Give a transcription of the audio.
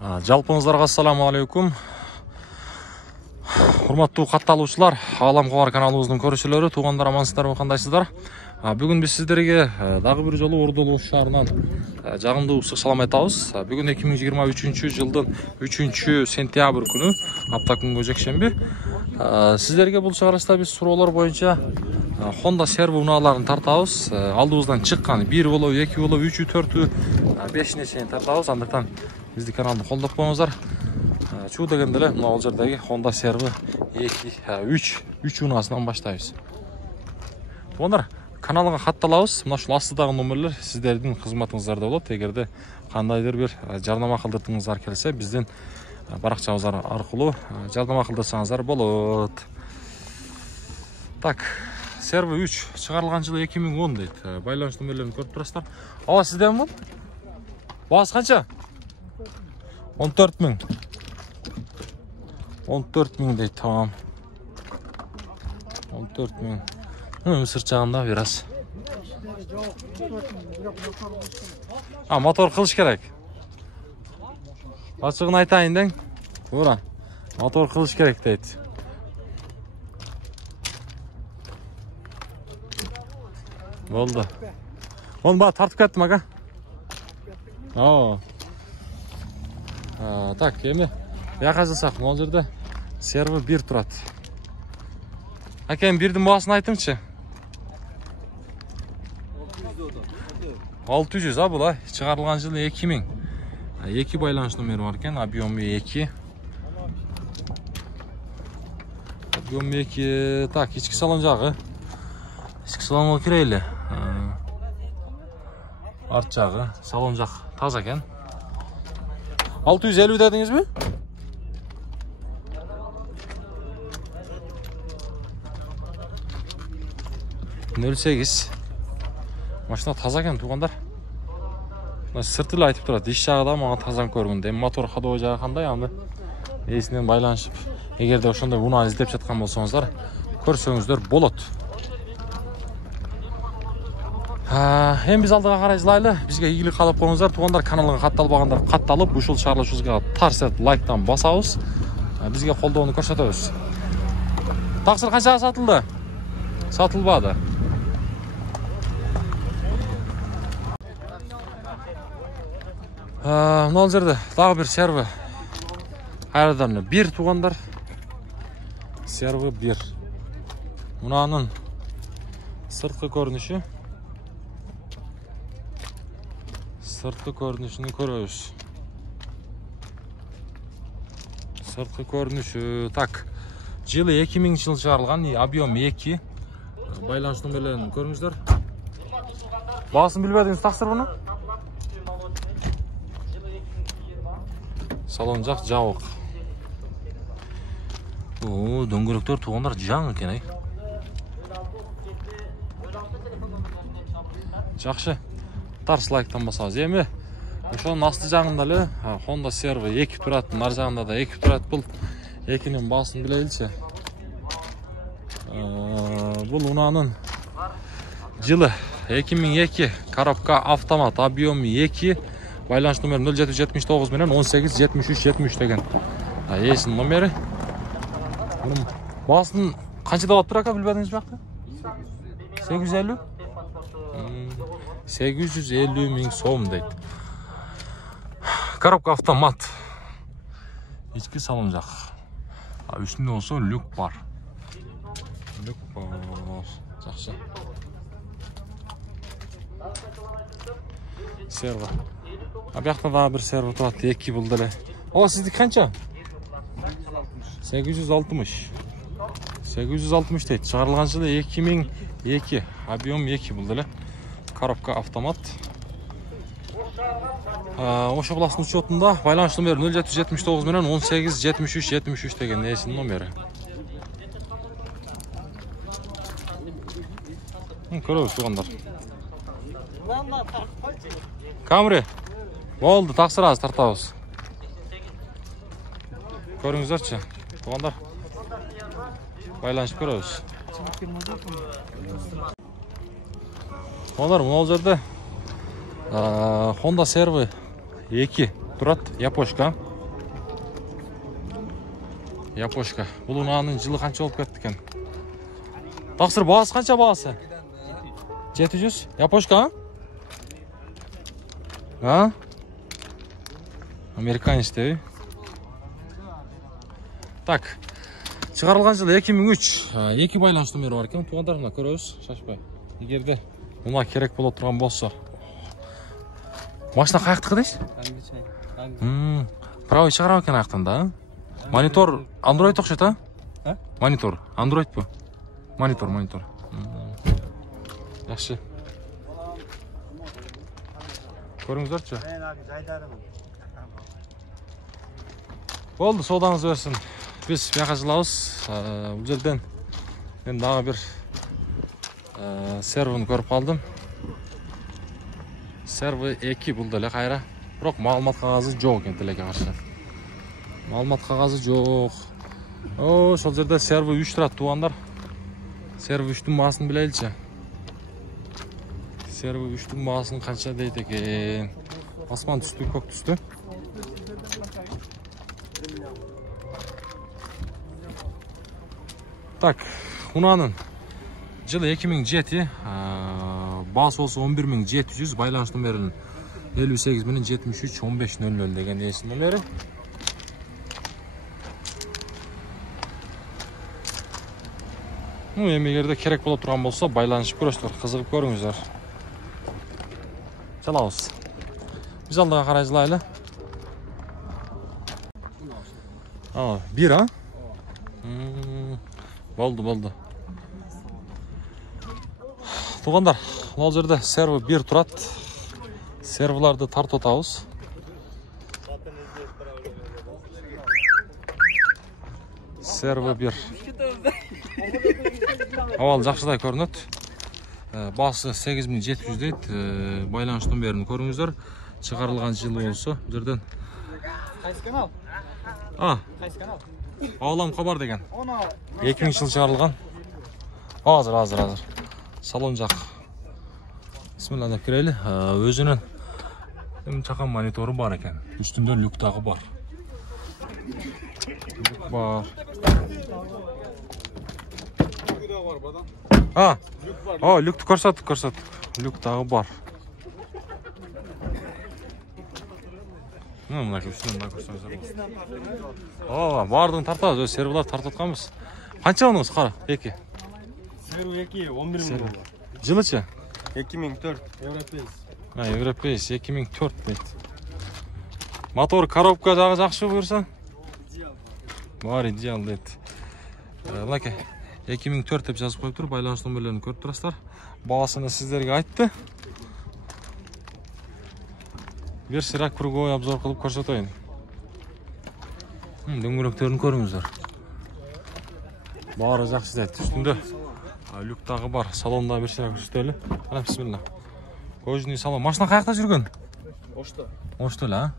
Жалпыңыздарга ассаламу алейкум. Урматтуу катталуучулар, Алам Кобар каналыбыздын көрүүчүлөрү, туугандар, амансыздарбы, кандайсыздар? Бүгүн биз сиздерге дагы бир жолу Ордолуу шаарынан жагымдуу ысык салам айтабыз. Бүгүн 2023 жылдын 3-сентябрь күнү, апта күнгө жекшемби. Сиздерге бул чыгарылышта биз суроолор боюнча Honda Servo унааларын тартабыз. Алдыбыздан чыккан 1 болобу, 2 болобу, 3, 4, 5 чейин тартабыз. Андыктан биздин каналды колдоп коюңуздар. Чуу дегенде эле мына ал жердеги Honda Servo 2, 3 унаасынан баштайбыз. Туугандар, каналга катталабыз. Мына ушул астыдагы номерлер сиздердин кызматыңыздарда болот. Эгерде кандайдыр бир жардама кылдыртыңыздар келсе, биздин баракчабыз аркылуу жардама кылдырсаңыздар болот. Так, Servo 3 чыгарылган жылы 2010 дейт. Байланыш номерлерин көрүп турасыздар. Ава сизден бул? Баасы канча? 14 000. 14 000 дейт, тамам. 14 000. Сырт жагында бир аз. Мотор кылыш керек. Ачыгын айтайын дең. Туура. Мотор кылыш керек дейт. Болду. Onu bana tartıp kettim aga. Так, эми яка жылсак, могул жерде Servo 1 турат. Акем бирдин баасын айтыңчы. 600, бул чыгарылган жылы 2000. 2 байланыш номери бар экен, объему 2. Объему 2. Так, ички салон жагы. Ички салонго кирели. Арт жагы, салон жак таза экен. 650 дедиңизби? Машина таза экен, туугандар. Сырты эле айтып турат, иш жагы да мага таза көрүнгөн. Мотор ходовой жагы кандай, аны эсинен байланышып, эгерде ошондой унаа издеп жаткан болсоңуздар, көрсөңүздөр болот. Эми биз алдыга карай жылайлы. Бизге ийгилик каалап коюңуздар. Туугандар, каналга катталбагандар катталып, ушул чыгарылышыбызга тарс этип лайктан басабыз. Бизге колдоону көрсөтөбүз. Таксыр канчага сатылды? Сатылбады. Мына жерде дагы бир Servo. Кайрадан 1 туугандар. Servo 1. Мунанын сырткы көрүнүшү. Сырткы көрүнүшүн көрөбүз. Сырткы көрүнүшү. Так. Жылы 2000 жыл чыгарылган, объем 2. Байланыш номерлерин көрүңүздөр. Баасын билбедиңиз, таксыр буну? Салон жак жабык. Дөңгөлөктөр туугандар жаңы экен, Жакшы. Тарс лайктан басабыз. Эми ошонун асты жагында эле Honda Servo 2 турат, нар жагында да 2 турат. Бул 2нин баасын билеличи. Бул унаанын жылы 2002, коробка автомат, объем 2, байланыш номери 0779 менен 187373 деген. Эсинин номери. Бунун баасын канчада болуп турат, билбедиңиз бакта? 850? 850 000 сом дейт. Коробка автомат. Ички салон жак. Үстүндө болсо люк бар. Люк бар. Жакшы. Servo. Бuyakta дагы бир Servo турат, 2 бул деле. О, сиздики канча? 860. 860 дейт. Чыгарылган жылы 2002. Объем 2 бул деле. Коробка автомат. Ошо класстын учетунда байланыш номери 0779 менен 187373 деген эсинин номери. Көрөбүз туугандар. Камри. Болду, таксыр аз тартабыз. Көрүңүздөрчү, туугандар. Байланышып көрөбүз. Туугандар, мына жерде Honda Servo 2 турат, япошка. Япошка. Бұл ұнаның жылы қанша болып кетті екен? Тақсыр, бағасы қанша бағасы? 700? Япошка, а? Американец деби. Так. Чыгарылган жылы 2003. Эки байланыш номери бар экен. Туугандарына көрөбүз, шашпай. Эгерде муна керек боло турган болсо. Машина каяктыкы дейсиз? Правый чыгарам экен аяктан да. Монитор Android окшойт, а? Монитор Android бу? Монитор. Жакшы. Көрүңүздөрчү. Болду, соодаңыз берсин. Биз бияка жылабыз. Бул жерден мен дагы бир сервини көрүп калдым. Серви 2 бул деле кайра. Бирок маалымат кагазы жок экен тилекке каршы. Маалымат кагазы жок. Ошол жерде серви 3 турат туугандар. Серви 3-түн баасын билеличи. Серви 3-түн баасын канча дейт экен? Асман түстү, көк түстү. Так, унанын жылы 2007, баасы болсо 11700, байланыш номерин 58 менен 73 1500 деген эсин номери. Эми эгерде керек боло турган болсо байланышып көрөсүздөр, кызыгып көрүңүздөр. Жалабыз. Биз алдыга карай жылайлы. Бир, а? Болду. Туугандар, ал жерде серви 1 турат. Сервиларды тартып атабыз. Серви 1. Авал жакшыдай көрүнөт. Баасы 8700 дейт. Байланыш номерин көрүңүздөр. Чыгарылган жылы болсо, бул жерден. Кайсы канал? Кайсы канал? Аалам кабар деген. 2000 жыл чыгарылган. Азыр. Салон жак. Бисмилла деп кирели. Өзүнүн чакан монитору бар экен. Үстүндө люк дагы бар. Люкту көрсөттүк. Люк дагы бар. Мына үстүнөн да көрсөңүздөр. Бардыгын тартабыз, өз сервилар тартып атканбыз. Канча онуңуз кара? 2. Серви 2 11 000 доллар. Жылычы? 2004 Европейс. Европейс 2004 дейт. Мотор, коробка жагы жакшы буюрса? Бар, идеал дейт. Мынакей 2004 деп жазып коюптур, байланыш номерлерин көрүп турасыздар. Баасыны сиздерге айтты. Bir sıra krugoy обзор кылып көрсөтөйүн. Дөңгөлөктөрүн көрүңүздөр. Баары жакшы дейт. Үстүндө люк дагы бар. Салонда bir sıra көрсөтөлү. Бисмилла. Кожный салон. Машина каякта жүргөн? Ошто. Ошто эле, а?